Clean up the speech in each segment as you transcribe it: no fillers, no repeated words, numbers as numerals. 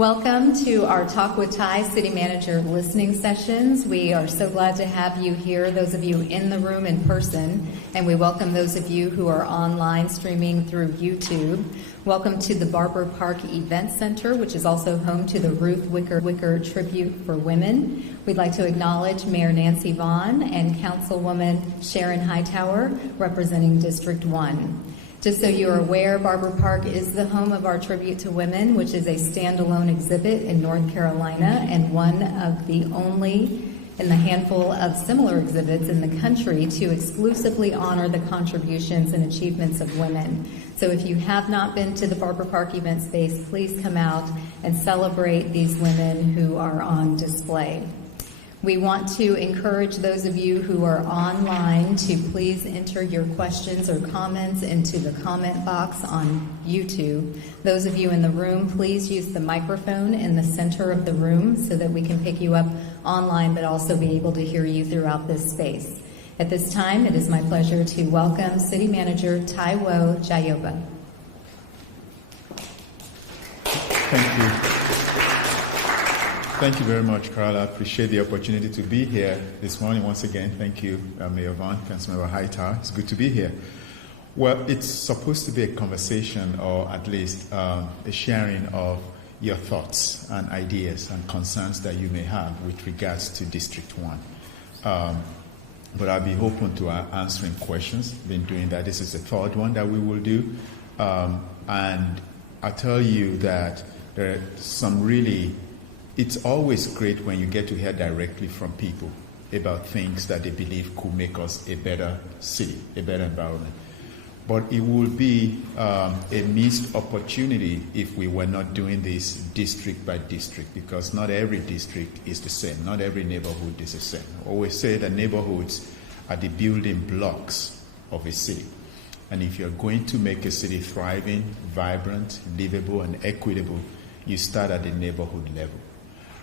Welcome to our Talk with Ty City Manager listening sessions. We are so glad to have you here, those of you in the room in person, and we welcome those of you who are online streaming through YouTube. Welcome to the Barber Park Event Center, which is also home to the Ruth Wicker Tribute for Women. We'd like to acknowledge Mayor Nancy Vaughn and Councilwoman Sharon Hightower, representing District 1. Just so you're aware, Barber Park is the home of our Tribute to Women, which is a standalone exhibit in North Carolina and one of the only in the handful of similar exhibits in the country to exclusively honor the contributions and achievements of women. So if you have not been to the Barber Park event space, please come out and celebrate these women who are on display. We want to encourage those of you who are online to please enter your questions or comments into the comment box on YouTube. Those of you in the room, please use the microphone in the center of the room so that we can pick you up online but also be able to hear you throughout this space. At this time, it is my pleasure to welcome City Manager Taiwo Jaiyeoba. Thank you. Thank you very much, Carl. I appreciate the opportunity to be here this morning once again. Thank you, Mayor Vaughn, Councilmember Hightower. It's good to be here. Well, it's supposed to be a conversation, or at least a sharing of your thoughts and ideas and concerns that you may have with regards to District 1. But I'll be open to answering questions. Been doing that. This is the third one that we will do. And I'll tell you that there are some really... It's always great when you get to hear directly from people about things that they believe could make us a better city, a better environment. But it would be a missed opportunity if we were not doing this district by district, because not every district is the same. Not every neighborhood is the same. I always say that neighborhoods are the building blocks of a city. And if you're going to make a city thriving, vibrant, livable, and equitable, you start at the neighborhood level.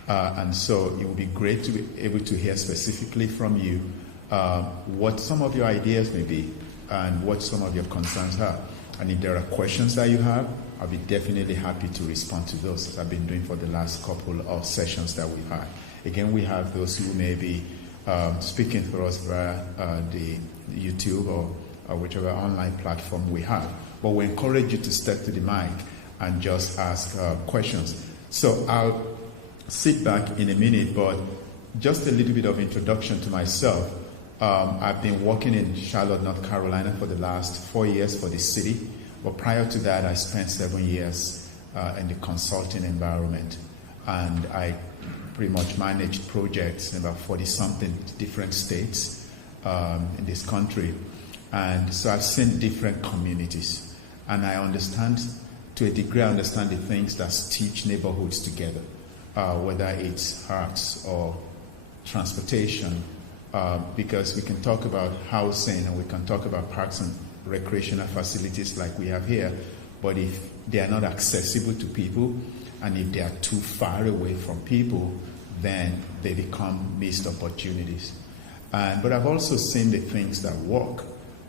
And so it would be great to be able to hear specifically from you what some of your ideas may be and what some of your concerns are. And if there are questions that you have, I'll be definitely happy to respond to those, as I've been doing for the last couple of sessions that we've had. Again, we have those who may be speaking for us via the YouTube or whichever online platform we have. But we encourage you to step to the mic and just ask questions. So I'll sit back in a minute, but just a little bit of introduction to myself. I've been working in Charlotte, North Carolina for the last 4 years for the city, but prior to that I spent 7 years in the consulting environment, and I pretty much managed projects in about 40-something different states in this country. And so I've seen different communities, and I understand, to a degree, I understand the things that stitch neighborhoods together. Whether it's arts or transportation, because we can talk about housing and we can talk about parks and recreational facilities like we have here, but if they are not accessible to people and if they are too far away from people, then they become missed opportunities. But I've also seen the things that work.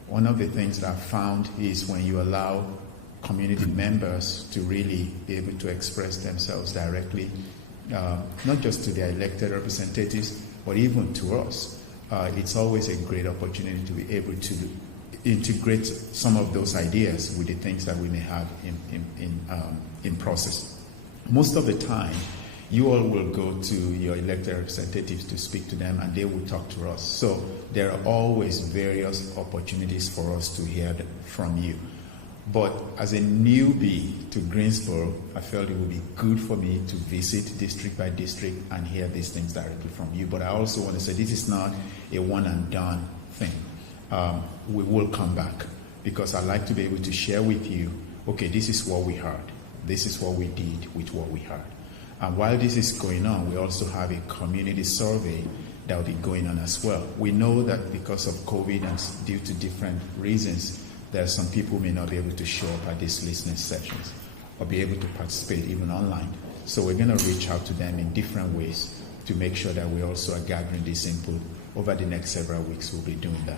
One of the things that I've found is when you allow community members to really be able to express themselves directly, not just to their elected representatives, but even to us. It's always a great opportunity to be able to integrate some of those ideas with the things that we may have in process. Most of the time, you all will go to your elected representatives to speak to them, and they will talk to us. So there are always various opportunities for us to hear from you. But as a newbie to Greensboro, I felt it would be good for me to visit district by district and hear these things directly from you. But I also want to say this is not a one and done thing. We will come back, because I like to be able to share with you, okay, this is what we heard. This is what we did with what we heard. And while this is going on, we also have a community survey that will be going on as well. We know that because of COVID and due to different reasons, there are some people who may not be able to show up at these listening sessions or be able to participate even online. So we're going to reach out to them in different ways to make sure that we also are gathering this input. Over the next several weeks, we'll be doing that.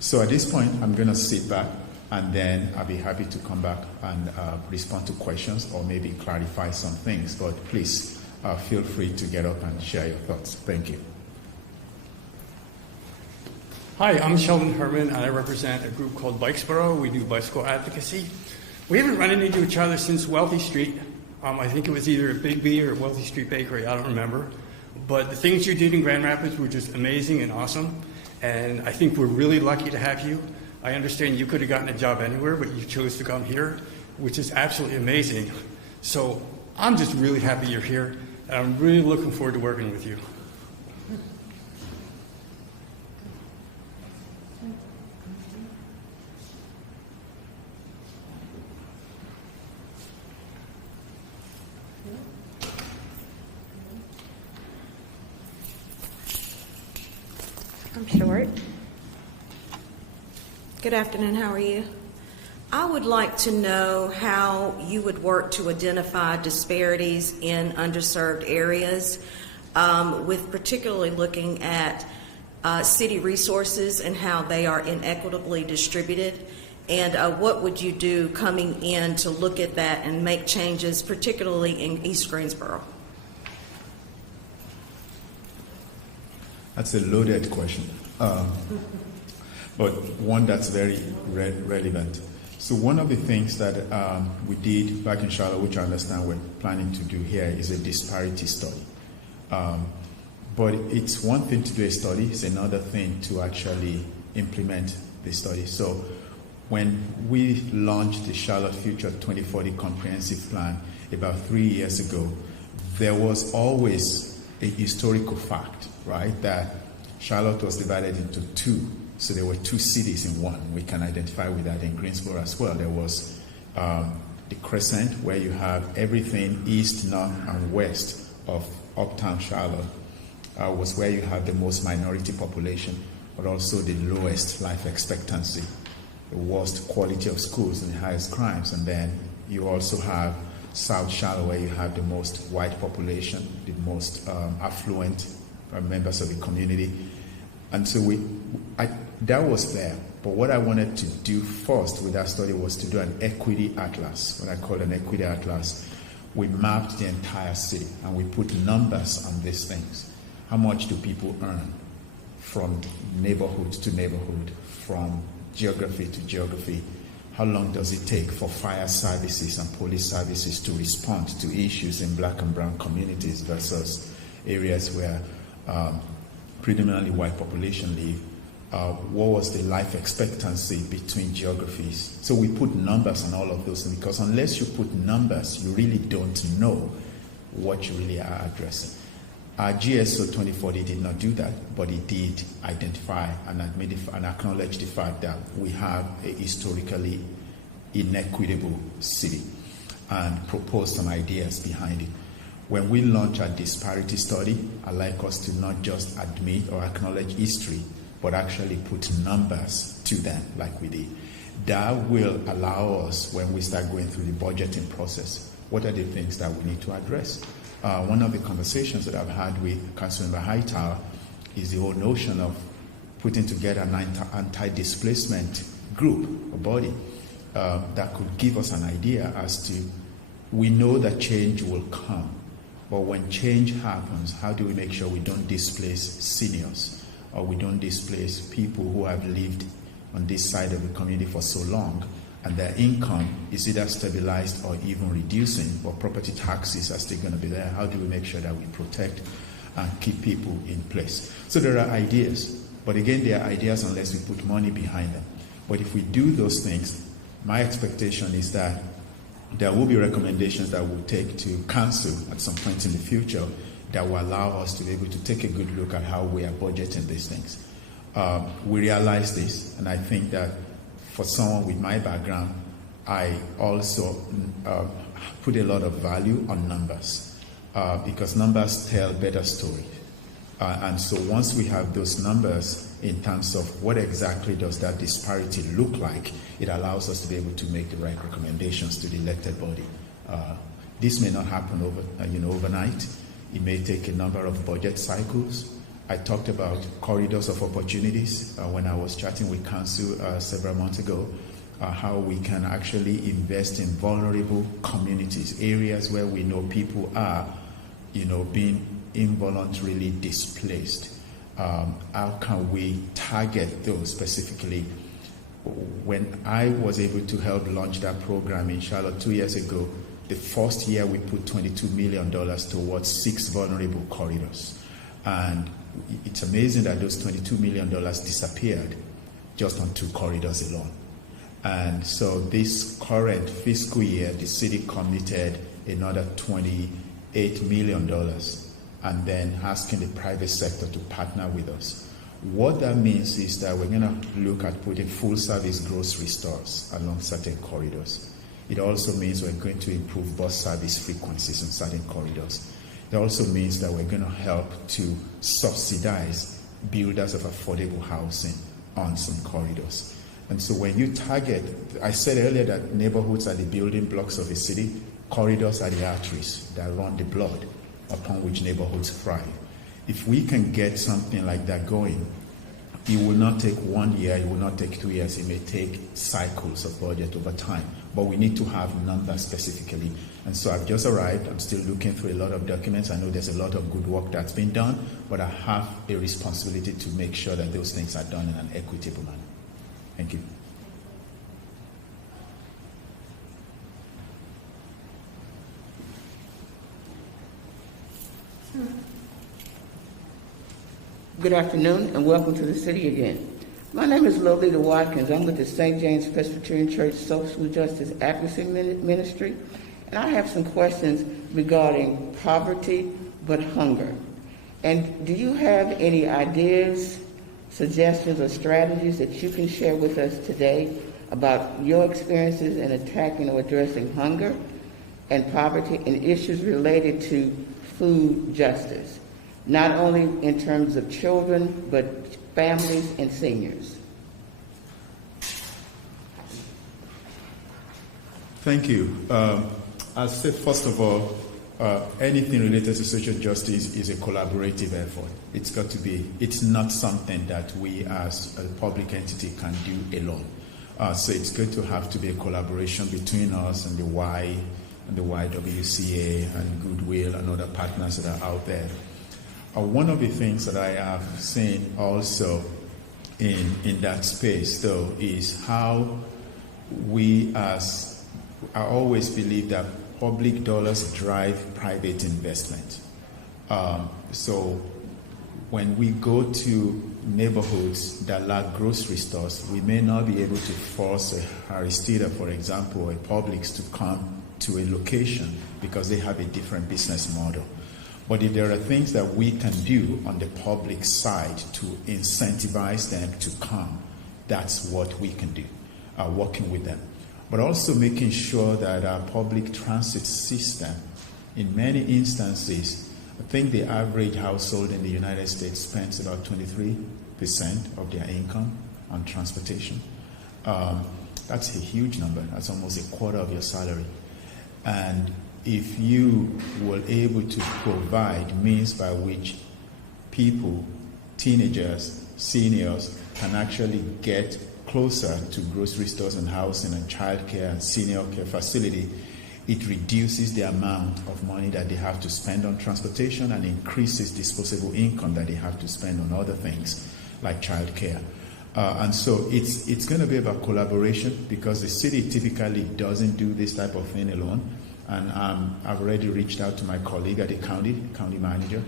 So at this point, I'm going to sit back and then I'll be happy to come back and respond to questions or maybe clarify some things. But please feel free to get up and share your thoughts. Thank you. Hi, I'm Sheldon Herman, and I represent a group called Bikesboro. We do bicycle advocacy. We haven't run into each other since Wealthy Street. I think it was either at Big B or Wealthy Street Bakery, I don't remember. But the things you did in Grand Rapids were just amazing and awesome, and I think we're really lucky to have you. I understand you could have gotten a job anywhere, but you chose to come here, which is absolutely amazing. So I'm just really happy you're here, and I'm really looking forward to working with you. I'm short. Good afternoon, how are you? I would like to know how you would work to identify disparities in underserved areas, with particularly looking at city resources and how they are inequitably distributed. And what would you do coming in to look at that and make changes, particularly in East Greensboro? That's a loaded question, but one that's very relevant. So one of the things that we did back in Charlotte, which I understand we're planning to do here, is a disparity study. But it's one thing to do a study, it's another thing to actually implement the study. So when we launched the Charlotte Future 2040 Comprehensive Plan about 3 years ago, there was always a historical fact, right, that Charlotte was divided into two. So there were two cities in one. We can identify with that in Greensboro as well. There was the Crescent, where you have everything east, north, and west of uptown Charlotte, was where you have the most minority population, but also the lowest life expectancy, the worst quality of schools, and the highest crimes. And then you also have South Charlotte, where you have the most white population, the most affluent members of the community. And so that was there. But what I wanted to do first with that study was to do an equity atlas, what I call an equity atlas. We mapped the entire city and we put numbers on these things. How much do people earn from neighborhood to neighborhood, from geography to geography? How long does it take for fire services and police services to respond to issues in black and brown communities versus areas where predominantly white population live? What was the life expectancy between geographies? So we put numbers on all of those, because unless you put numbers, you really don't know what you really are addressing. Our GSO 2040 did not do that, but it did identify and admit and acknowledge the fact that we have a historically inequitable city and propose some ideas behind it. When we launch our disparity study, I'd like us to not just admit or acknowledge history, but actually put numbers to them like we did. That will allow us, when we start going through the budgeting process, what are the things that we need to address? One of the conversations that I've had with Councilmember Hightower is the whole notion of putting together an anti-displacement group or body that could give us an idea as to, we know that change will come, but when change happens, how do we make sure we don't displace seniors, or we don't displace people who have lived on this side of the community for so long, and their income is either stabilized or even reducing, but property taxes are still going to be there? How do we make sure that we protect and keep people in place? So there are ideas, but again, they are ideas unless we put money behind them. But if we do those things, my expectation is that there will be recommendations that we'll take to council at some point in the future that will allow us to be able to take a good look at how we are budgeting these things. We realize this, and I think that for someone with my background, I also put a lot of value on numbers because numbers tell better stories. And so once we have those numbers in terms of what exactly does that disparity look like, it allows us to be able to make the right recommendations to the elected body. This may not happen overnight. It may take a number of budget cycles. I talked about corridors of opportunities when I was chatting with council several months ago. how we can actually invest in vulnerable communities, areas where we know people are, being involuntarily displaced. How can we target those specifically? When I was able to help launch that program in Charlotte 2 years ago, the first year we put $22 million towards 6 vulnerable corridors. And it's amazing that those $22 million disappeared just on 2 corridors alone. And so this current fiscal year, the city committed another $28 million and then asking the private sector to partner with us. What that means is that we're going to look at putting full-service grocery stores along certain corridors. It also means we're going to improve bus service frequencies on certain corridors. It also means that we're going to help to subsidize builders of affordable housing on some corridors. And so when you target, I said earlier that neighborhoods are the building blocks of a city, corridors are the arteries that run the blood upon which neighborhoods thrive. If we can get something like that going, it will not take 1 year, it will not take 2 years, it may take cycles of budget over time. But we need to have numbers specifically. And so I've just arrived, I'm still looking through a lot of documents. I know there's a lot of good work that's been done, but I have a responsibility to make sure that those things are done in an equitable manner. Thank you. Good afternoon and welcome to the city again. My name is Lolita Watkins. I'm with the St. James Presbyterian Church Social Justice Advocacy Ministry, and I have some questions regarding poverty but hunger. And do you have any ideas, suggestions, or strategies that you can share with us today about your experiences in attacking or addressing hunger and poverty and issues related to food justice? Not only in terms of children, but families and seniors. Thank you. I'll say, first of all, anything related to social justice is a collaborative effort. It's not something that we as a public entity can do alone. So it's going to have to be a collaboration between us and the Y and the YWCA and Goodwill and other partners that are out there. One of the things that I have seen also in that space, though, is how I always believe that public dollars drive private investment. So when we go to neighborhoods that lack grocery stores, we may not be able to force a Aristida, for example, or a Publix to come to a location because they have a different business model. But if there are things that we can do on the public side to incentivize them to come, that's what we can do, working with them. But also making sure that our public transit system, in many instances, I think the average household in the United States spends about 23% of their income on transportation. That's a huge number. That's almost a quarter of your salary. And if you were able to provide means by which people, teenagers, seniors, can actually get closer to grocery stores and housing and childcare and senior care facility, it reduces the amount of money that they have to spend on transportation and increases disposable income that they have to spend on other things like childcare. And so it's going to be about collaboration, because the city typically doesn't do this type of thing alone. And I've already reached out to my colleague at the county manager,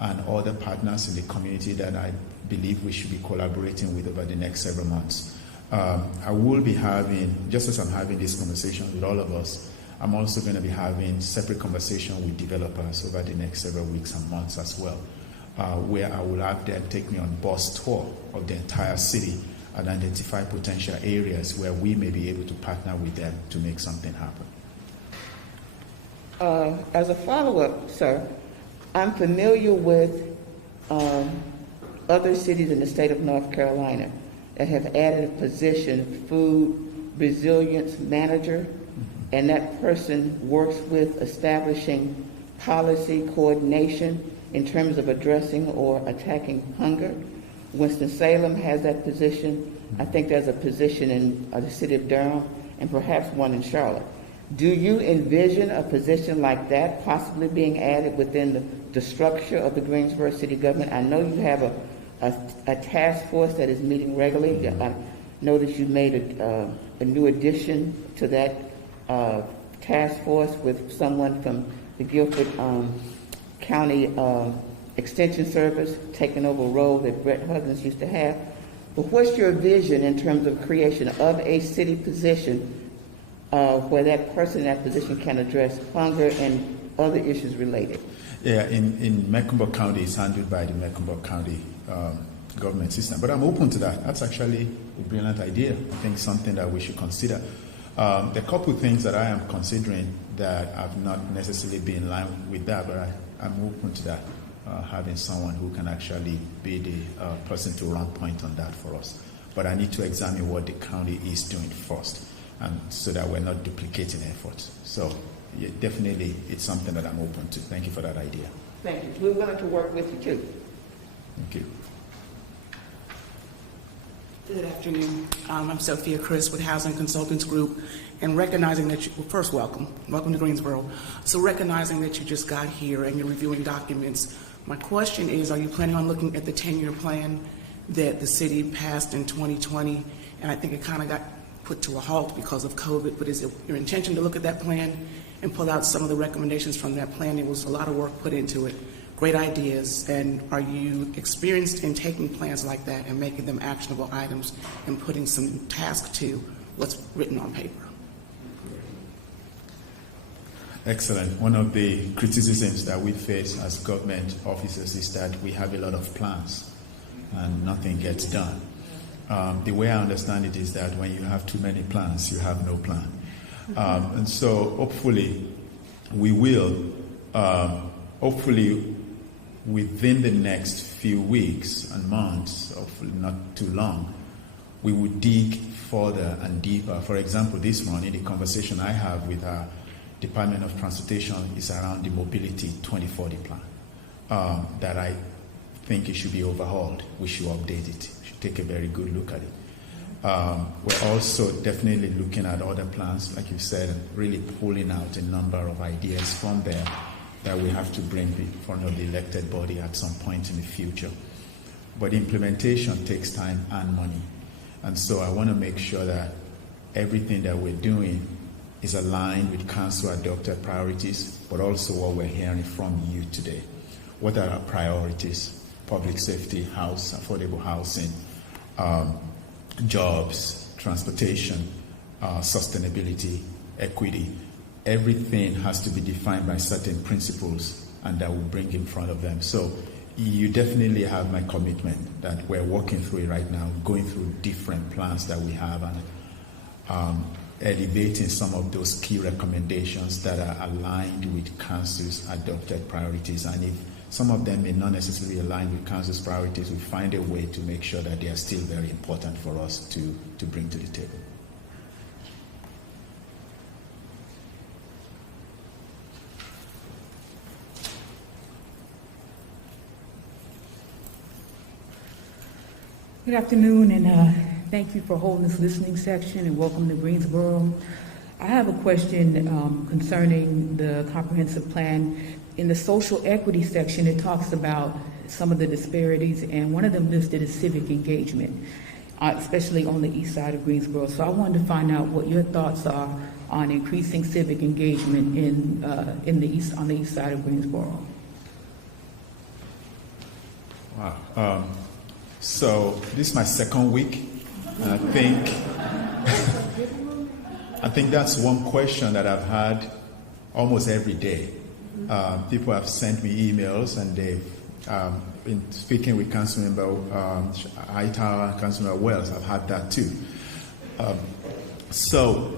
and other partners in the community that I believe we should be collaborating with over the next several months. I will be having, just as I'm having this conversation with all of us, I'm also going to be having separate conversation with developers over the next several weeks and months as well, where I will have them take me on bus tour of the entire city and identify potential areas where we may be able to partner with them to make something happen. As a follow-up, sir, I'm familiar with other cities in the state of North Carolina that have added a position, food resilience manager, and that person works with establishing policy coordination in terms of addressing or attacking hunger. Winston-Salem has that position. I think there's a position in the city of Durham and perhaps one in Charlotte. Do you envision a position like that possibly being added within the structure of the Greensboro city government? I know you have a task force that is meeting regularly. I know that you made a new addition to that task force with someone from the Guilford County Extension Service taking over a role that Brett Huggins used to have. But what's your vision in terms of creation of a city position where that person in that position can address hunger and other issues related? Yeah, in Mecklenburg County, it's handled by the Mecklenburg County government system. But I'm open to that. That's actually a brilliant idea. I think something that we should consider. There are a couple of things that I am considering that have not necessarily been in line with that, but I'm open to that, having someone who can actually be the person to run point on that for us. But I need to examine what the county is doing first, and so that we're not duplicating efforts. So yeah, definitely it's something that I'm open to. Thank you for that idea. Thank you. We're willing to work with you too. Thank you. Good afternoon. I'm Sophia Chris with Housing Consultants Group, and recognizing that first, welcome to Greensboro. So recognizing that you just got here and you're reviewing documents, my question is, are you planning on looking at the 10-year plan that the city passed in 2020? And I think it kind of got put to a halt because of COVID, but is it your intention to look at that plan and pull out some of the recommendations from that plan? There was a lot of work put into it. Great ideas, and are you experienced in taking plans like that and making them actionable items and putting some task to what's written on paper? Excellent. One of the criticisms that we face as government officers is that we have a lot of plans and nothing gets done. The way I understand it is that when you have too many plans, you have no plan. And so hopefully we will, within the next few weeks and months, hopefully not too long, we will dig further and deeper. For example, this morning, the conversation I have with our Department of Transportation is around the Mobility 2040 plan, that I think it should be overhauled. We should update it. We should take a very good look at it. We're also definitely looking at other plans, like you said, and really pulling out a number of ideas from there that we have to bring in front of the elected body at some point in the future. But implementation takes time and money. And so I want to make sure that everything that we're doing is aligned with council adopted priorities, but also what we're hearing from you today. What are our priorities? Public safety, affordable housing, jobs, transportation, sustainability, equity. Everything has to be defined by certain principles, and that will bring in front of them. So you definitely have my commitment that we're working through it right now, going through different plans that we have, and elevating some of those key recommendations that are aligned with council's adopted priorities. And if some of them may not necessarily align with council's priorities, we find a way to make sure that they are still very important for us to bring to the table. Good afternoon, and thank you for holding this listening section, and welcome to Greensboro. I have a question concerning the comprehensive plan. In the social equity section, it talks about some of the disparities, and one of them listed is civic engagement, especially on the east side of Greensboro. So I wanted to find out what your thoughts are on increasing civic engagement on the east side of Greensboro. Wow. So this is my second week, and I think that's one question that I've had almost every day. People have sent me emails, and they've been speaking with Councilmember Hightower and Councilmember Wells. I've had that too. So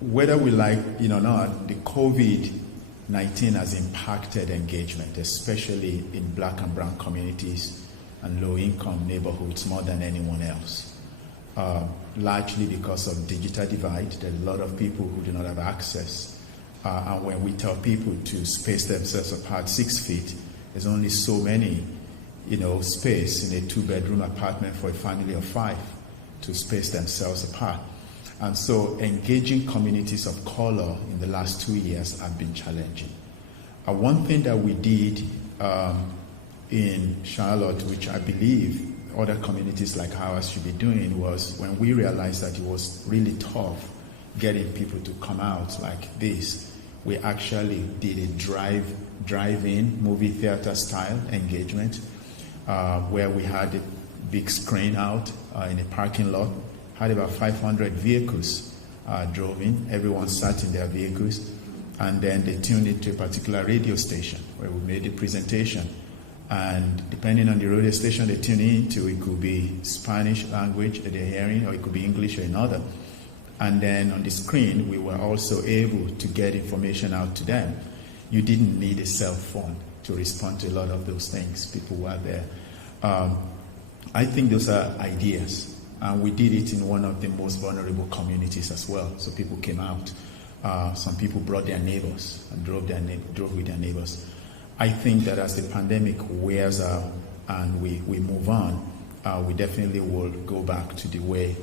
whether we like it or not, the COVID-19 has impacted engagement, especially in black and brown communities and low-income neighborhoods more than anyone else, largely because of digital divide. There are a lot of people who do not have access, and when we tell people to space themselves apart 6 feet, there's only so many space in a 2-bedroom apartment for a family of 5 to space themselves apart. And so engaging communities of color in the last 2 years have been challenging. One thing that we did in Charlotte, which I believe other communities like ours should be doing, was when we realized that it was really tough getting people to come out like this, we actually did a drive-in movie theater style engagement where we had a big screen out in a parking lot, had about 500 vehicles drove in. Everyone sat in their vehicles, and then they tuned into a particular radio station where we made a presentation. And depending on the radio station they tune into, it could be Spanish language that they're hearing, or it could be English or another. And then on the screen, we were also able to get information out to them. You didn't need a cell phone to respond to a lot of those things. People were there. I think those are ideas. And we did it in one of the most vulnerable communities as well. So people came out. Some people brought their neighbors and drove with their neighbors. I think that as the pandemic wears out and we move on, we definitely will go back to the way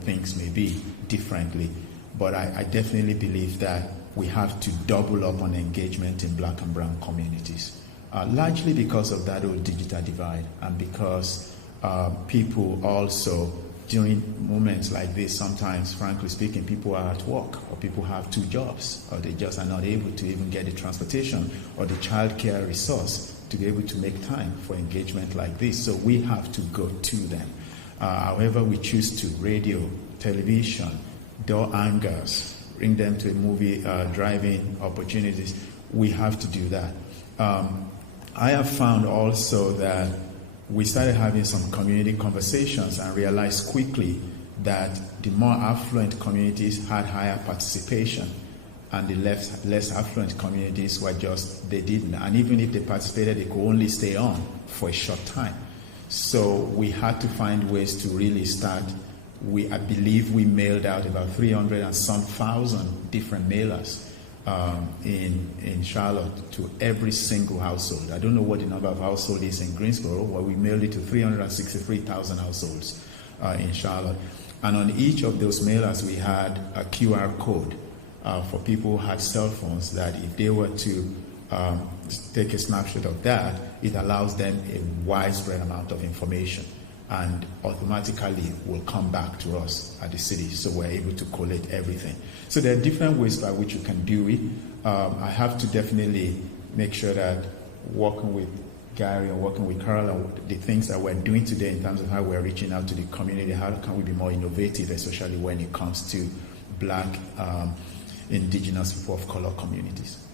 things may be differently. But I definitely believe that we have to double up on engagement in Black and brown communities, largely because of that old digital divide, and because people also, during moments like this, sometimes, frankly speaking, people are at work, or people have 2 jobs, or they just are not able to even get the transportation or the childcare resource to be able to make time for engagement like this. So we have to go to them. However we choose to, radio, television, door hangers, bring them to a movie driving opportunities, we have to do that. I have found also that we started having some community conversations and realized quickly that the more affluent communities had higher participation, and the less affluent communities were they didn't. And even if they participated, they could only stay on for a short time. So we had to find ways to really start. I believe we mailed out about 300 and some thousand different mailers in Charlotte to every single household. I don't know what the number of households is in Greensboro, but we mailed it to 363,000 households in Charlotte. And on each of those mailers, we had a QR code for people who had cell phones, that if they were to take a snapshot of that, it allows them a widespread amount of information and automatically will come back to us at the city, so we're able to collate everything. So there are different ways by which you can do it. I have to definitely make sure that working with Gary or working with Carol, and the things that we're doing today in terms of how we're reaching out to the community, how can we be more innovative, especially when it comes to Black, Indigenous, people of color communities.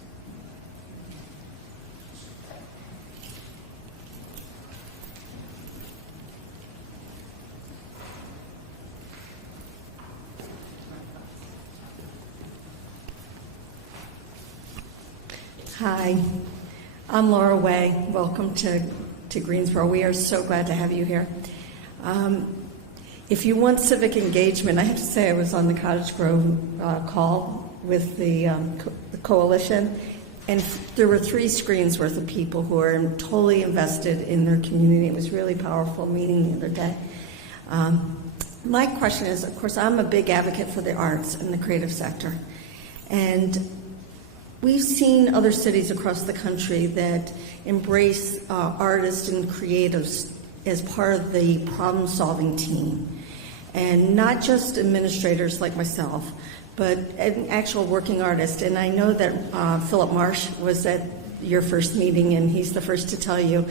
Hi, I'm Laura Way. Welcome to Greensboro. We are so glad to have you here. If you want civic engagement, I have to say I was on the Cottage Grove call with the coalition, and there were 3 screens worth of people who are totally invested in their community. It was really powerful meeting the other day. My question is, of course, I'm a big advocate for the arts and the creative sector, and we've seen other cities across the country that embrace artists and creatives as part of the problem-solving team. And not just administrators like myself, but an actual working artist. And I know that Philip Marsh was at your first meeting, and he's the first to tell you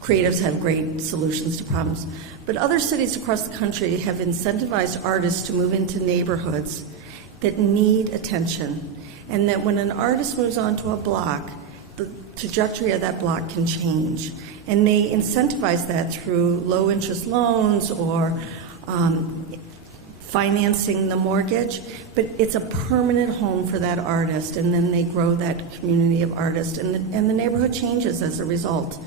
creatives have great solutions to problems. But other cities across the country have incentivized artists to move into neighborhoods that need attention, and that when an artist moves onto a block, the trajectory of that block can change. And they incentivize that through low-interest loans or financing the mortgage, but it's a permanent home for that artist, and then they grow that community of artists, and the neighborhood changes as a result.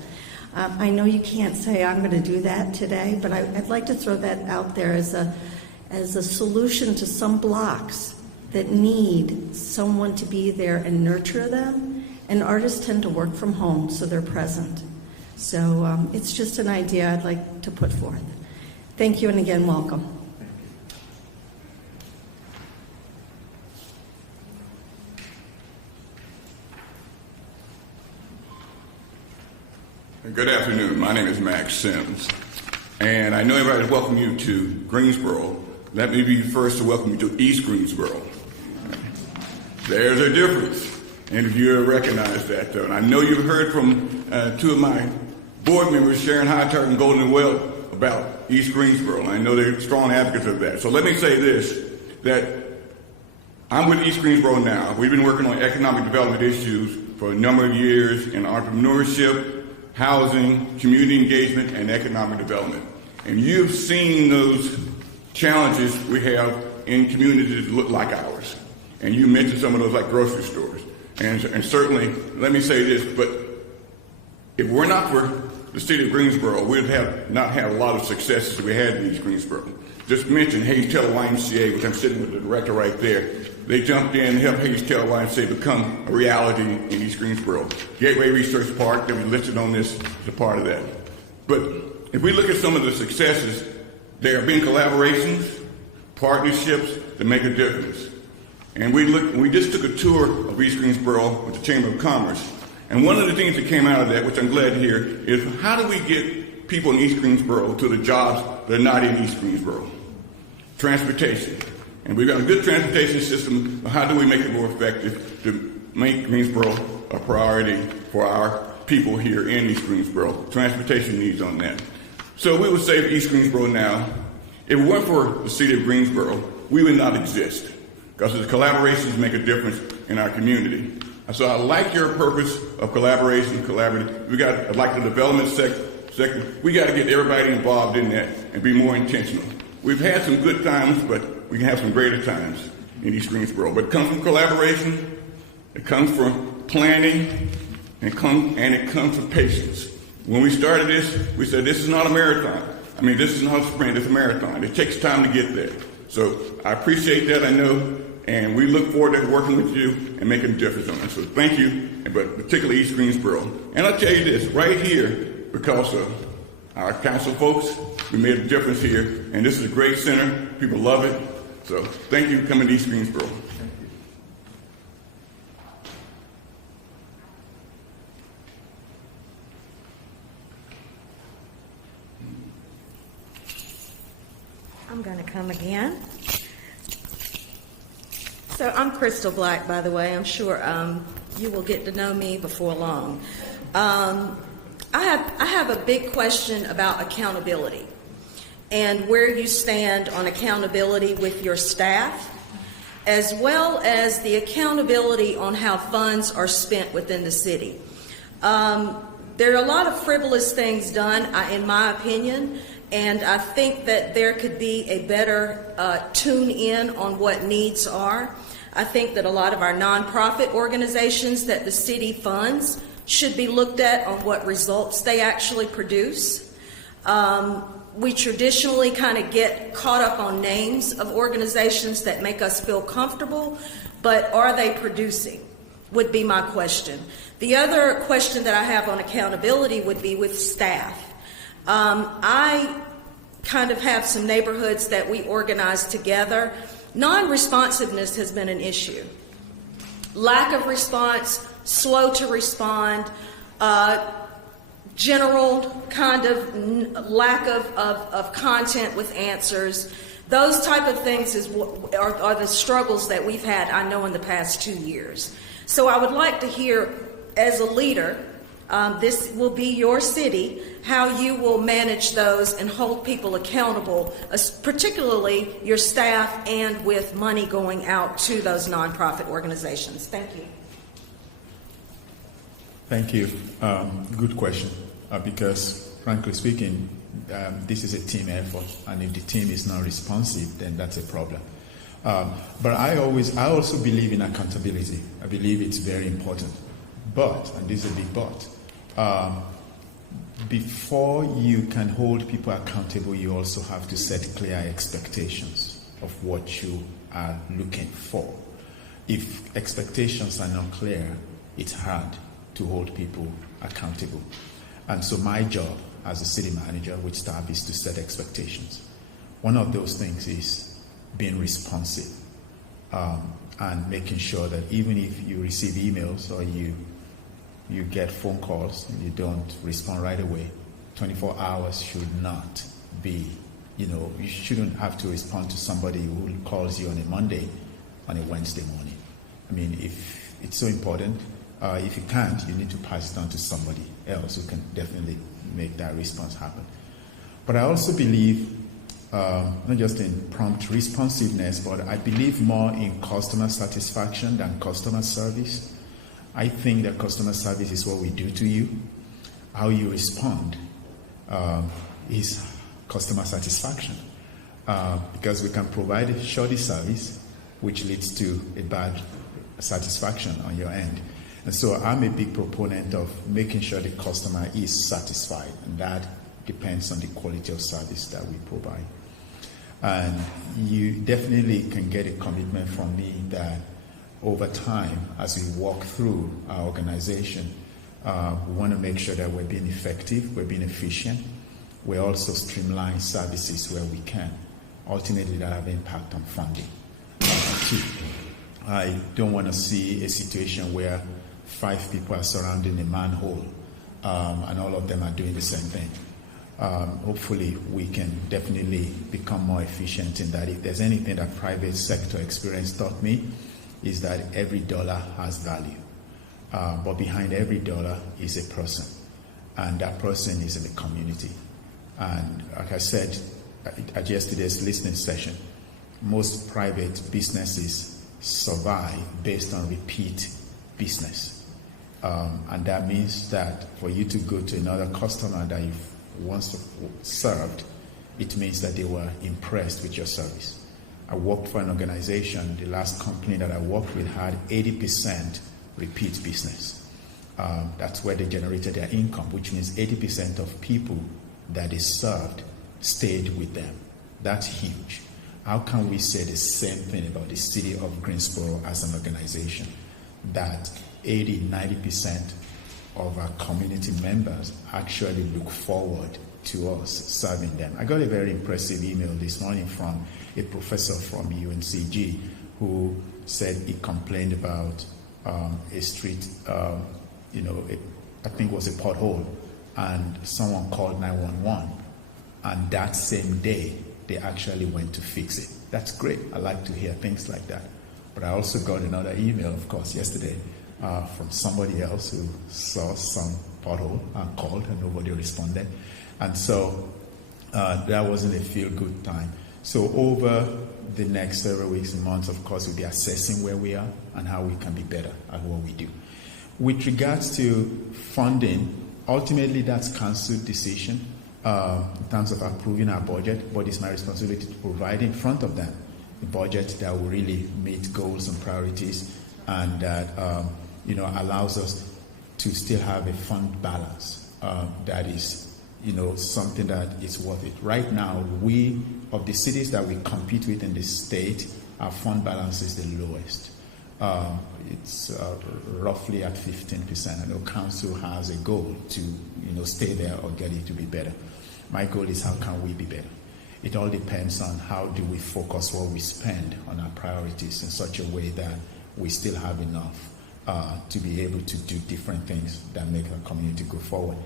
I know you can't say I'm going to do that today, but I'd like to throw that out there as a solution to some blocks that need someone to be there and nurture them, and artists tend to work from home, so they're present. So it's just an idea I'd like to put forth. Thank you, and again, welcome. Good afternoon. My name is Max Sims, and I know everybody welcome you to Greensboro. Let me be the first to welcome you to East Greensboro. There's a difference, and if you recognize that, though. And I know you've heard from two of my board members, Sharon Hightower and Golden Well, about East Greensboro. And I know they're strong advocates of that. So let me say this, that I'm with East Greensboro now. We've been working on economic development issues for a number of years in entrepreneurship, housing, community engagement, and economic development. And you've seen those challenges we have in communities that look like ours. And you mentioned some of those, like grocery stores. And certainly, let me say this, but if we're not for the city of Greensboro, we'd not have a lot of successes that we had in East Greensboro. Just mention Hayes Taylor YMCA, which I'm sitting with the director right there. They jumped in and helped Hayes Taylor YMCA become a reality in East Greensboro. Gateway Research Park that was listed on this is a part of that. But if we look at some of the successes, there have been collaborations, partnerships that make a difference. And we just took a tour of East Greensboro with the Chamber of Commerce. And one of the things that came out of that, which I'm glad to hear, is how do we get people in East Greensboro to the jobs that are not in East Greensboro? Transportation. And we've got a good transportation system, but how do we make it more effective to make Greensboro a priority for our people here in East Greensboro? Transportation needs on that. So we would say to East Greensboro now, if it weren't for the city of Greensboro, we would not exist, because the collaborations make a difference in our community. So I like your purpose of collaboration, collaborative. I like the development sector. We got to get everybody involved in that and be more intentional. We've had some good times, but we can have some greater times in East Greensboro. But it comes from collaboration, it comes from planning, and it comes from patience. When we started this, we said this is not a marathon. I mean, this is not a sprint, it's a marathon. It takes time to get there. So I appreciate that, I know, and we look forward to working with you and making a difference on it. So thank you, but particularly East Greensboro. And I'll tell you this, right here, because of our council folks, we made a difference here, and this is a great center. People love it. So thank you for coming to East Greensboro. I'm going to come again. So I'm Crystal Black, by the way. I'm sure you will get to know me before long. I have a big question about accountability and where you stand on accountability with your staff, as well as the accountability on how funds are spent within the city. There are a lot of frivolous things done, in my opinion, and I think that there could be a better tune in on what needs are. I think that a lot of our nonprofit organizations that the city funds should be looked at on what results they actually produce. We traditionally kind of get caught up on names of organizations that make us feel comfortable, but are they producing, would be my question. The other question that I have on accountability would be with staff. I kind of have some neighborhoods that we organize together. Non-responsiveness has been an issue. Lack of response, slow to respond, general kind of lack of content with answers. Those type of things are the struggles that we've had, I know, in the past 2 years. So I would like to hear, as a leader, this will be your city, how you will manage those and hold people accountable, particularly your staff, and with money going out to those nonprofit organizations. Thank you. Thank you. Good question, because frankly speaking, this is a team effort, and if the team is not responsive, then that's a problem. But I also believe in accountability. I believe it's very important. But, and this is a big but, before you can hold people accountable, you also have to set clear expectations of what you are looking for. If expectations are not clear, it's hard to hold people accountable. And so my job as a city manager with staff is to set expectations. One of those things is being responsive and making sure that even if you receive emails or you get phone calls and you don't respond right away, 24 hours should not be, you shouldn't have to respond to somebody who calls you on a Monday, on a Wednesday morning. I mean, if it's so important, if you can't, you need to pass it on to somebody else who can definitely make that response happen. But I also believe, not just in prompt responsiveness, but I believe more in customer satisfaction than customer service. I think that customer service is what we do to you. How you respond is customer satisfaction, because we can provide a shoddy service, which leads to a bad satisfaction on your end. And so I'm a big proponent of making sure the customer is satisfied, and that depends on the quality of service that we provide. And you definitely can get a commitment from me that over time, as we walk through our organization, we want to make sure that we're being effective, we're being efficient. We also streamline services where we can. Ultimately, that have impact on funding. I don't want to see a situation where 5 people are surrounding a manhole and all of them are doing the same thing. Hopefully, we can definitely become more efficient in that. If there's anything that private sector experience taught me, is that every dollar has value. But behind every dollar is a person, and that person is in the community. And like I said at yesterday's listening session, most private businesses survive based on repeat business. And that means that for you to go to another customer that you've once served, it means that they were impressed with your service. I worked for an organization, the last company that I worked with had 80% repeat business. That's where they generated their income, which means 80% of people that they served stayed with them. That's huge. How can we say the same thing about the city of Greensboro as an organization? That 80-90% of our community members actually look forward to us serving them. I got a very impressive email this morning from a professor from UNCG who said he complained about a street, I think it was a pothole, and someone called 911, and that same day they actually went to fix it. That's great. I like to hear things like that. But I also got another email, of course, yesterday from somebody else who saw some pothole and called and nobody responded. And so that wasn't a feel-good time. So over the next several weeks and months, of course, we'll be assessing where we are and how we can be better at what we do. With regards to funding, ultimately that's council decision in terms of approving our budget, but it's my responsibility to provide in front of them a budget that will really meet goals and priorities and that allows us to still have a fund balance that is something that is worth it. Right now, of the cities that we compete with in the state, our fund balance is the lowest. It's roughly at 15%. I know council has a goal to stay there or get it to be better. My goal is how can we be better? It all depends on how do we focus what we spend on our priorities in such a way that we still have enough to be able to do different things that make our community go forward.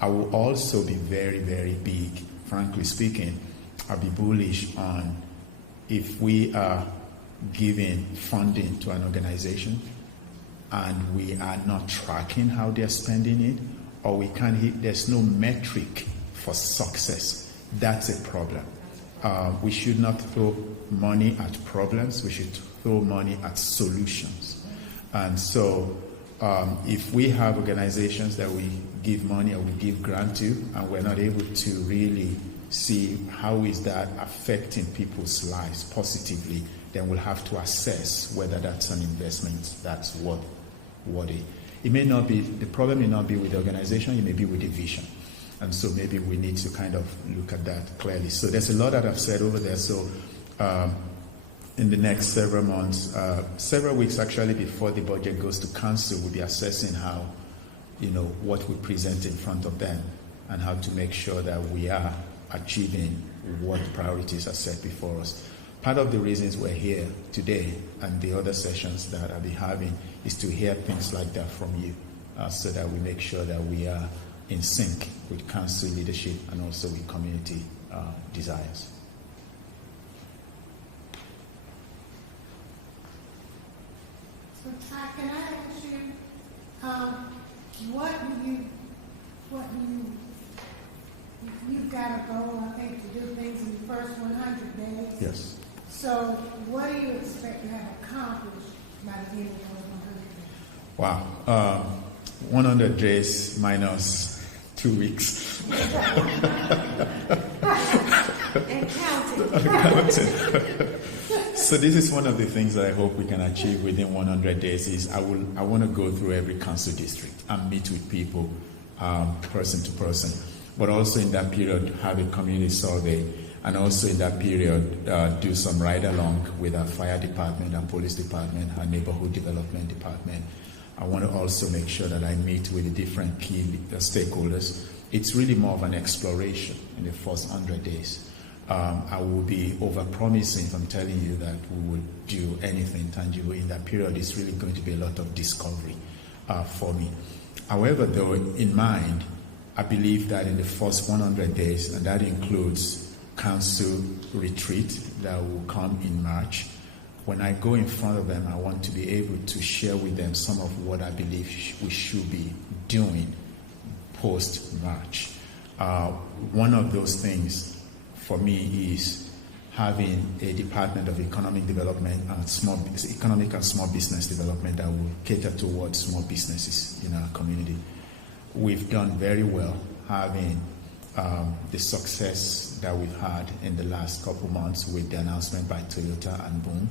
I will also be very, very big, frankly speaking, I'll be bullish on if we are giving funding to an organization and we are not tracking how they're spending it, or we can't hit, there's no metric for success. That's a problem. We should not throw money at problems, we should throw money at solutions. And so if we have organizations that we give money or we give grant to and we're not able to really see how is that affecting people's lives positively, then we'll have to assess whether that's an investment that's what it may not be. The problem may not be with the organization, it may be with the vision. And so maybe we need to kind of look at that clearly. So there's a lot that I've said over there. So in the next several months, several weeks actually before the budget goes to council, we'll be assessing how what we present in front of them and how to make sure that we are achieving what priorities are set before us. Part of the reasons we're here today and the other sessions that I'll be having is to hear things like that from you, so that we make sure that we are in sync with council leadership and also with community desires. So, Ty, can I ask you, you've got a goal, I think, to do things in the first 100 days. Yes. So what do you expect to have accomplished by the end of those 100 days? Wow. 100 days minus 2 weeks. And counting. So this is one of the things that I hope we can achieve within 100 days is I want to go through every council district and meet with people person to person, but also in that period have a community survey, and also in that period do some ride-along with our fire department, our police department, our neighborhood development department. I want to also make sure that I meet with the different key stakeholders. It's really more of an exploration in the first 100 days. I will be over-promising if I'm telling you that we will do anything tangible in that period. It's really going to be a lot of discovery for me. However, though, in mind, I believe that in the first 100 days, and that includes council retreat that will come in March, when I go in front of them, I want to be able to share with them some of what I believe we should be doing post-March. One of those things for me is having a Department of Economic Development and Economic and Small Business Development that will cater towards small businesses in our community. We've done very well having the success that we've had in the last couple months with the announcement by Toyota and Boom,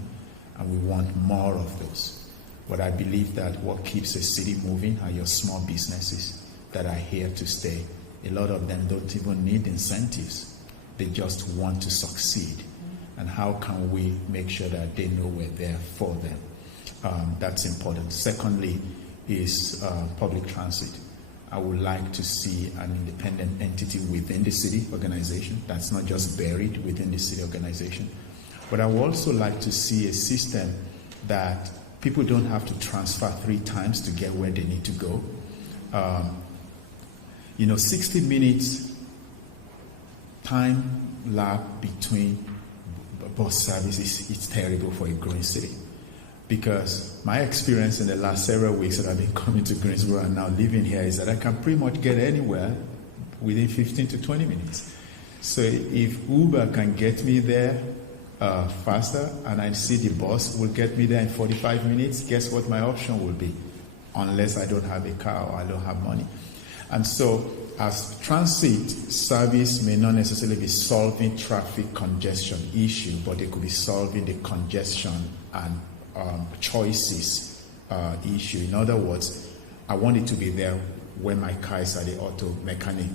and we want more of those. But I believe that what keeps a city moving are your small businesses that are here to stay. A lot of them don't even need incentives. They just want to succeed. And how can we make sure that they know we're there for them? That's important. Secondly is public transit. I would like to see an independent entity within the city organization that's not just buried within the city organization. But I would also like to see a system that people don't have to transfer 3 times to get where they need to go. 60 minutes time lag between bus services is terrible for a growing city. Because my experience in the last several weeks that I've been coming to Greensboro and now living here is that I can pretty much get anywhere within 15 to 20 minutes. So if Uber can get me there faster and I see the bus will get me there in 45 minutes, guess what my option will be? Unless I don't have a car or I don't have money. And so as transit service may not necessarily be solving traffic congestion issue, but it could be solving the congestion and choices issue. In other words, I want it to be there when my car is at the auto mechanic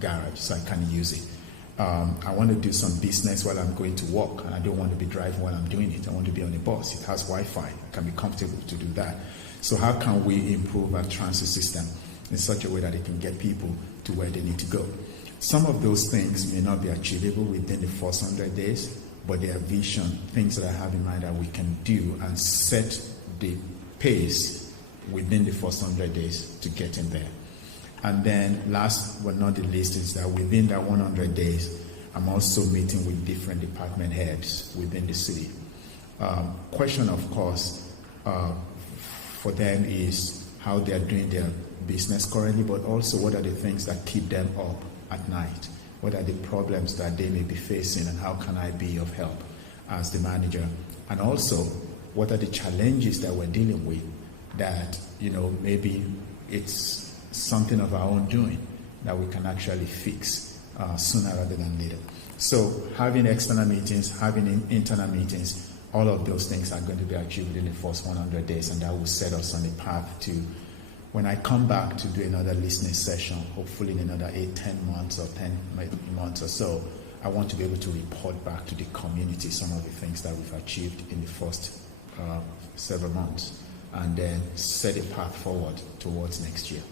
garage so I can use it. I want to do some business while I'm going to work, and I don't want to be driving while I'm doing it. I want to be on a bus. It has Wi-Fi. I can be comfortable to do that. So how can we improve our transit system in such a way that it can get people to where they need to go? Some of those things may not be achievable within the first 100 days, but they are vision, things that I have in mind that we can do and set the pace within the first 100 days to get in there. And then last but not the least is that within that 100 days, I'm also meeting with different department heads within the city. Question, of course, for them is how they are doing their business currently, but also what are the things that keep them up at night? What are the problems that they may be facing, and how can I be of help as the manager? And also, what are the challenges that we're dealing with that, maybe it's something of our own doing that we can actually fix sooner rather than later. So having external meetings, having internal meetings, all of those things are going to be achieved in the first 100 days, and that will set us on the path to, when I come back to do another listening session, hopefully in another 10 months or so, I want to be able to report back to the community some of the things that we've achieved in the first several months, and then set a path forward towards next year.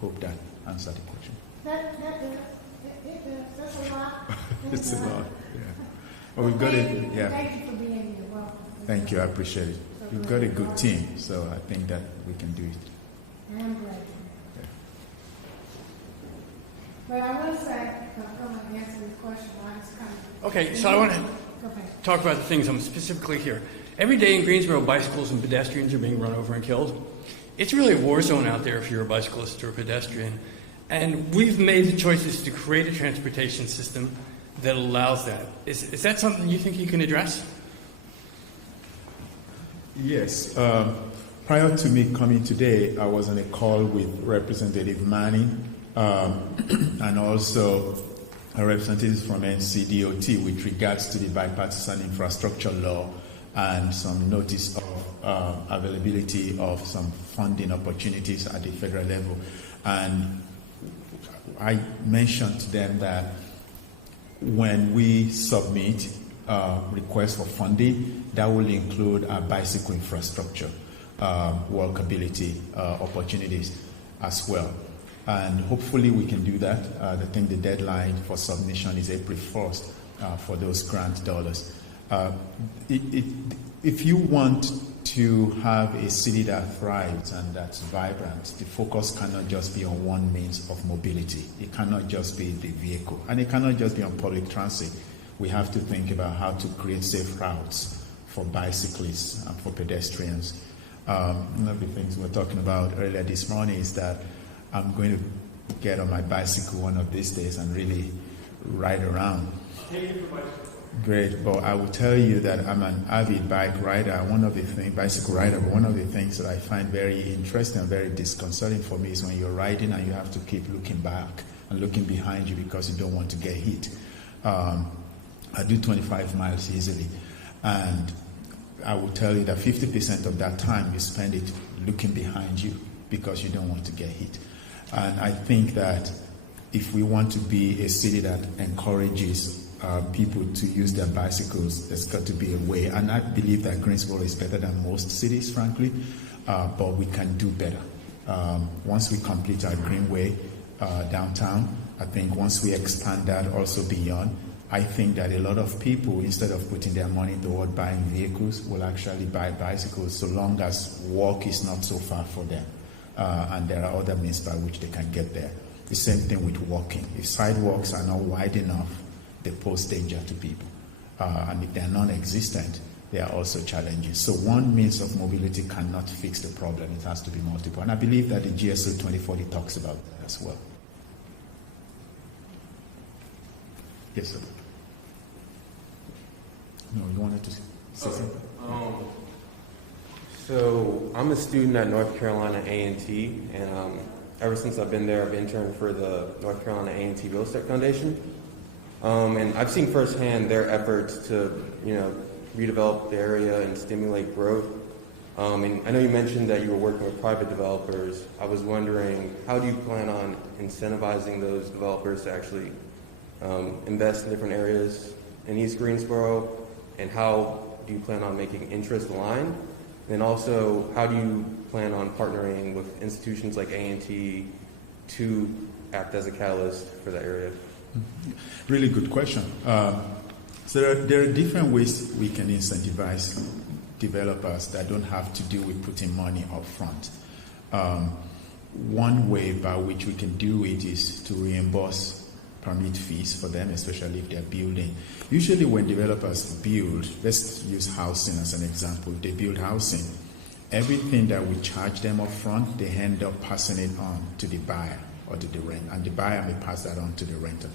hope that answered the question. That does. It does. That's a lot. It's a lot. Yeah. Well, we've got it. Yeah. Thank you for being here. Welcome. Thank you. I appreciate it. We've got a good team, so I think that we can do it. I'm glad. But I will say, I'm going to answer this question. I just kind of. Okay, so I want to talk about the things I'm specifically here. Every day in Greensboro, bicycles and pedestrians are being run over and killed. It's really a war zone out there if you're a bicyclist or a pedestrian. And we've made the choices to create a transportation system that allows that. Is that something you think you can address? Yes. Prior to me coming today, I was on a call with Representative Manning and also representatives from NCDOT with regards to the bipartisan infrastructure law and some notice of availability of some funding opportunities at the federal level. And I mentioned to them that when we submit requests for funding, that will include our bicycle infrastructure, walkability opportunities as well. And hopefully we can do that. I think the deadline for submission is April 1st for those grant dollars. If you want to have a city that thrives and that's vibrant, the focus cannot just be on one means of mobility. It cannot just be the vehicle, and it cannot just be on public transit. We have to think about how to create safe routes for bicyclists and for pedestrians. One of the things we were talking about earlier this morning is that I'm going to get on my bicycle one of these days and really ride around. Great, but I will tell you that I'm an avid bike rider. Bicycle rider. One of the things that I find very interesting and very disconcerting for me is when you're riding and you have to keep looking back and looking behind you because you don't want to get hit. I do 25 miles easily, and I will tell you that 50% of that time you spend it looking behind you because you don't want to get hit. And I think that if we want to be a city that encourages people to use their bicycles, there's got to be a way. And I believe that Greensboro is better than most cities, frankly, but we can do better. Once we complete our Greenway downtown, I think once we expand that also beyond, I think that a lot of people, instead of putting their money toward buying vehicles, will actually buy bicycles so long as walk is not so far for them. And there are other means by which they can get there. The same thing with walking. If sidewalks are not wide enough, they pose danger to people. And if they're non-existent, there are also challenges. So one means of mobility cannot fix the problem. It has to be multiple. And I believe that the GSO 2040 talks about that as well. Yes, sir. No, you wanted to say something? So I'm a student at North Carolina A&T, and ever since I've been there, I've interned for the North Carolina A&T Real Estate Foundation. And I've seen firsthand their efforts to, redevelop the area and stimulate growth. And I know you mentioned that you were working with private developers. I was wondering, how do you plan on incentivizing those developers to actually invest in different areas in East Greensboro? And how do you plan on making interest align? And also, how do you plan on partnering with institutions like A&T to act as a catalyst for the area? Really good question. So there are different ways we can incentivize developers that don't have to do with putting money up front. One way by which we can do it is to reimburse permit fees for them, especially if they're building. Usually when developers build, let's use housing as an example, they build housing, everything that we charge them up front, they end up passing it on to the buyer or to the rent, and the buyer may pass that on to the renter.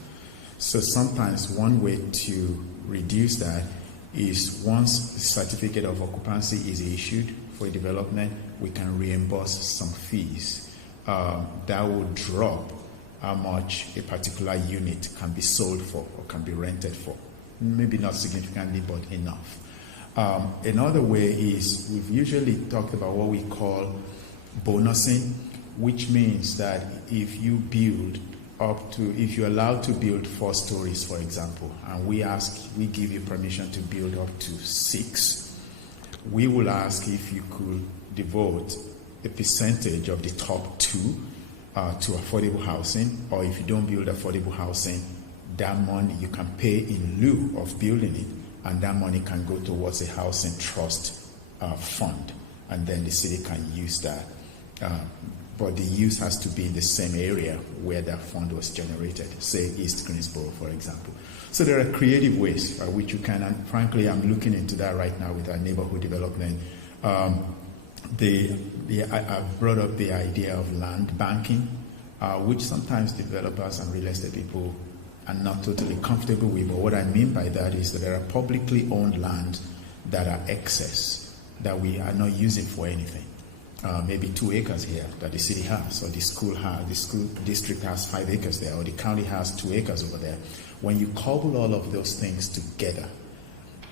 So sometimes one way to reduce that is once the certificate of occupancy is issued for a development, we can reimburse some fees. That will drop how much a particular unit can be sold for or can be rented for. Maybe not significantly, but enough. Another way is we've usually talked about what we call bonusing, which means that if you build if you're allowed to build 4 stories, for example, and we give you permission to build up to 6, we will ask if you could devote a percentage of the top 2 to affordable housing, or if you don't build affordable housing, that money you can pay in lieu of building it, and that money can go towards a housing trust fund, and then the city can use that. But the use has to be in the same area where that fund was generated, say East Greensboro, for example. So there are creative ways by which you can, and frankly, I'm looking into that right now with our neighborhood development. I brought up the idea of land banking, which sometimes developers and real estate people are not totally comfortable with. But what I mean by that is that there are publicly owned lands that are excess, that we are not using for anything. Maybe 2 acres here that the city has, or the school district has 5 acres there, or the county has 2 acres over there. When you cobble all of those things together,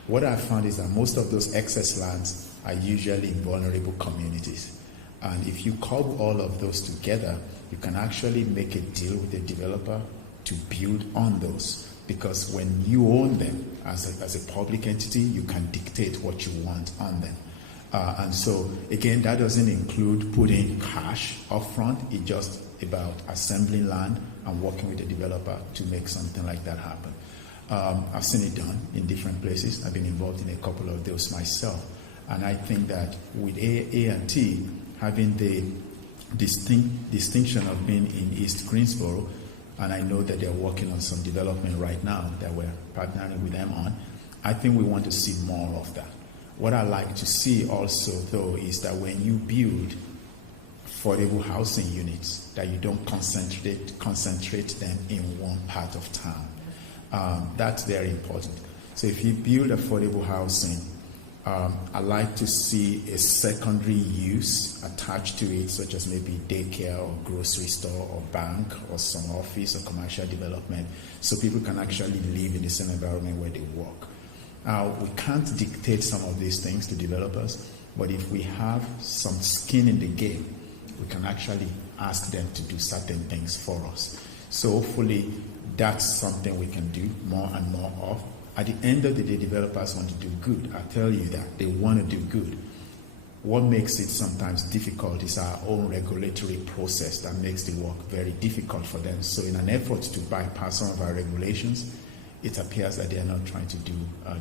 what I found is that most of those excess lands are usually in vulnerable communities. And if you cobble all of those together, you can actually make a deal with the developer to build on those. Because when you own them as a public entity, you can dictate what you want on them. And so, again, that doesn't include putting cash up front. It's just about assembling land and working with the developer to make something like that happen. I've seen it done in different places. I've been involved in a couple of those myself. And I think that with A&T having the distinction of being in East Greensboro, and I know that they're working on some development right now that we're partnering with them on, I think we want to see more of that. What I like to see also, though, is that when you build affordable housing units, that you don't concentrate them in one part of town. That's very important. So if you build affordable housing, I like to see a secondary use attached to it, such as maybe daycare or grocery store or bank or some office or commercial development, so people can actually live in the same environment where they work. We can't dictate some of these things to developers, but if we have some skin in the game, we can actually ask them to do certain things for us. So hopefully that's something we can do more and more of. At the end of the day, developers want to do good. I tell you that they want to do good. What makes it sometimes difficult is our own regulatory process that makes the work very difficult for them. So in an effort to bypass some of our regulations, it appears that they are not trying to do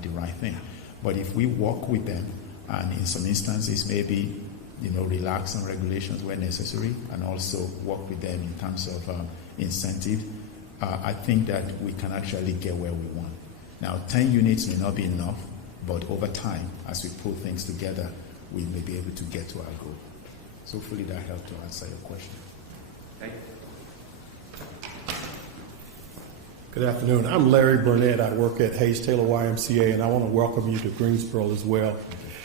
the right thing. But if we work with them, and in some instances maybe relax on regulations where necessary, and also work with them in terms of incentive, I think that we can actually get where we want. Now, 10 units may not be enough, but over time, as we pull things together, we may be able to get to our goal. So hopefully that helped to answer your question. Thank you. Good afternoon. I'm Larry Burnett. I work at Hayes Taylor YMCA, and I want to welcome you to Greensboro as well.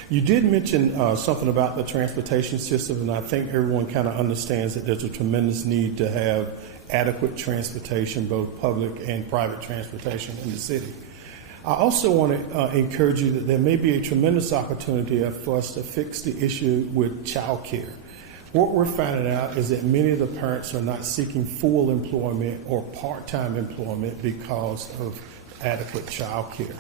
You did mention something about the transportation system, and I think everyone kind of understands that there's a tremendous need to have adequate transportation, both public and private transportation in the city. I also want to encourage you that there may be a tremendous opportunity for us to fix the issue with child care. What we're finding out is that many of the parents are not seeking full employment or part-time employment because of adequate child care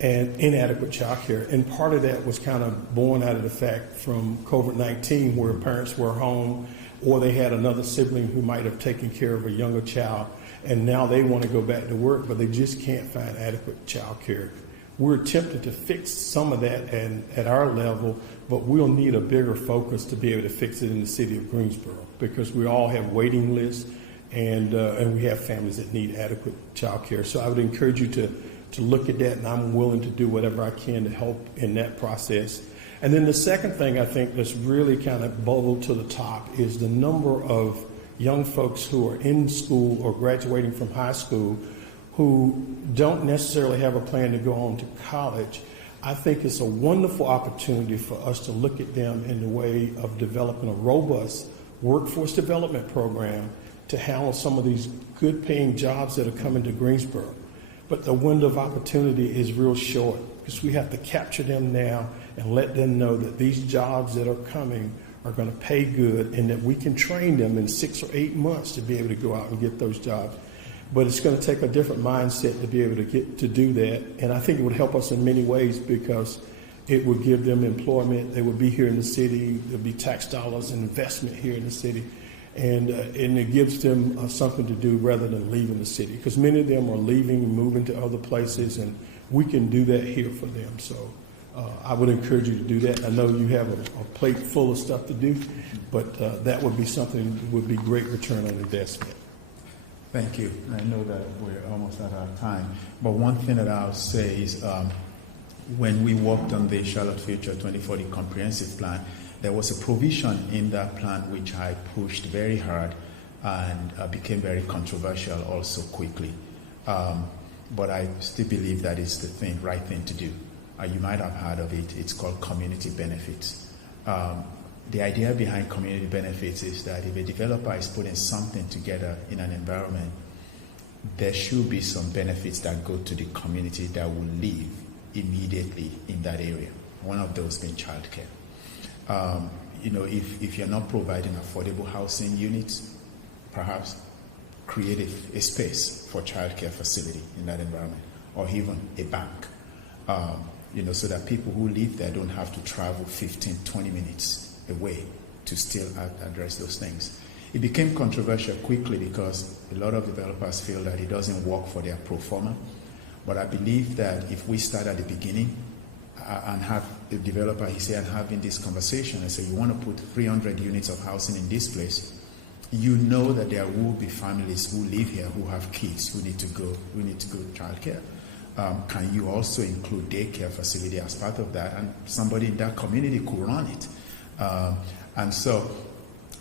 and inadequate child care. And part of that was kind of born out of the fact from COVID-19, where parents were home or they had another sibling who might have taken care of a younger child, and now they want to go back to work, but they just can't find adequate child care. We're attempting to fix some of that at our level, but we'll need a bigger focus to be able to fix it in the city of Greensboro, because we all have waiting lists, and we have families that need adequate child care. So I would encourage you to look at that, and I'm willing to do whatever I can to help in that process. And then the second thing I think that's really kind of bubbled to the top is the number of young folks who are in school or graduating from high school who don't necessarily have a plan to go on to college. I think it's a wonderful opportunity for us to look at them in the way of developing a robust workforce development program to handle some of these good paying jobs that are coming to Greensboro. But the window of opportunity is real short, because we have to capture them now and let them know that these jobs that are coming are going to pay good, and that we can train them in 6 or 8 months to be able to go out and get those jobs. But it's going to take a different mindset to be able to do that. And I think it would help us in many ways, because it would give them employment. They would be here in the city. There'll be tax dollars and investment here in the city. And it gives them something to do rather than leaving the city, because many of them are leaving and moving to other places, and we can do that here for them. So I would encourage you to do that. I know you have a plate full of stuff to do, but that would be something that would be great return on investment. Thank you. I know that we're almost at our time, but one thing that I'll say is when we worked on the Charlotte Future 2040 Comprehensive Plan, there was a provision in that plan which I pushed very hard and became very controversial also quickly. But I still believe that is the right thing to do. You might have heard of it. It's called community benefits. The idea behind community benefits is that if a developer is putting something together in an environment, there should be some benefits that go to the community that will live immediately in that area. One of those being childcare. If you're not providing affordable housing units, perhaps create a space for childcare facility in that environment, or even a bank, so that people who live there don't have to travel 15, 20 minutes away to still address those things. It became controversial quickly because a lot of developers feel that it doesn't work for their pro forma. But I believe that if we start at the beginning and have the developer, and having this conversation and say, you want to put 300 units of housing in this place, you know that there will be families who live here who have kids who need to go to childcare. Can you also include daycare facility as part of that? And somebody in that community could run it. And so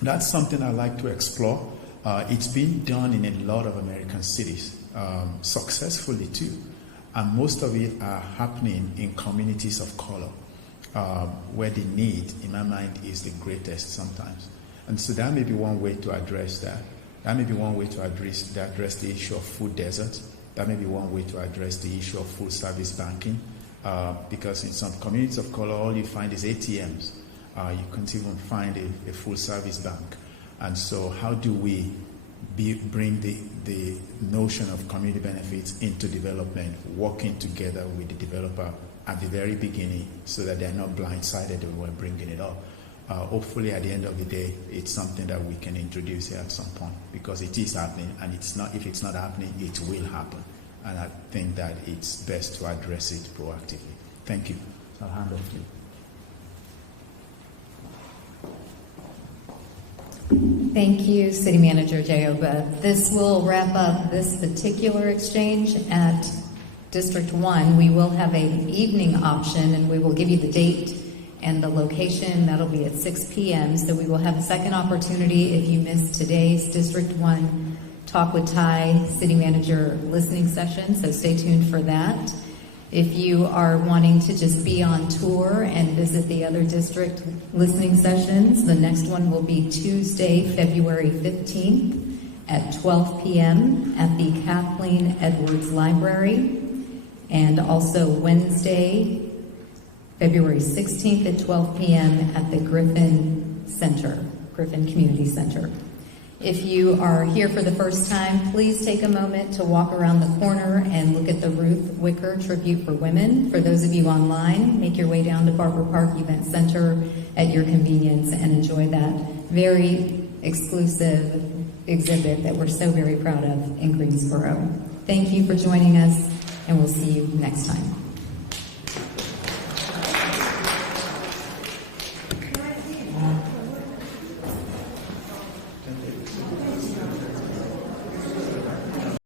that's something I like to explore. It's been done in a lot of American cities, successfully too. And most of it are happening in communities of color, where the need, in my mind, is the greatest sometimes. And so that may be one way to address that. That may be one way to address the issue of food deserts. That may be one way to address the issue of full service banking, because in some communities of color, all you find is ATMs. You can't even find a full service bank. And so how do we bring the notion of community benefits into development, working together with the developer at the very beginning so that they're not blindsided when we're bringing it up? Hopefully at the end of the day, it's something that we can introduce here at some point, because it is happening, and if it's not happening, it will happen. And I think that it's best to address it proactively. Thank you. So I'll hand off to you. Thank you, City Manager Jaiyeoba. This will wrap up this particular exchange at District 1. We will have an evening option, and we will give you the date and the location. That'll be at 6 p.m. So we will have a second opportunity if you missed today's District 1 Talk with Ty City Manager listening session. So stay tuned for that. If you are wanting to just be on tour and visit the other district listening sessions, the next one will be Tuesday, February 15th at 12 p.m. at the Kathleen Edwards Library, and also Wednesday, February 16th at 12 p.m. at the Griffin Community Center. If you are here for the first time, please take a moment to walk around the corner and look at the Ruth Wicker Tribute for Women. For those of you online, make your way down to Barber Park Event Center at your convenience and enjoy that very exclusive exhibit that we're so very proud of in Greensboro. Thank you for joining us, and we'll see you next time.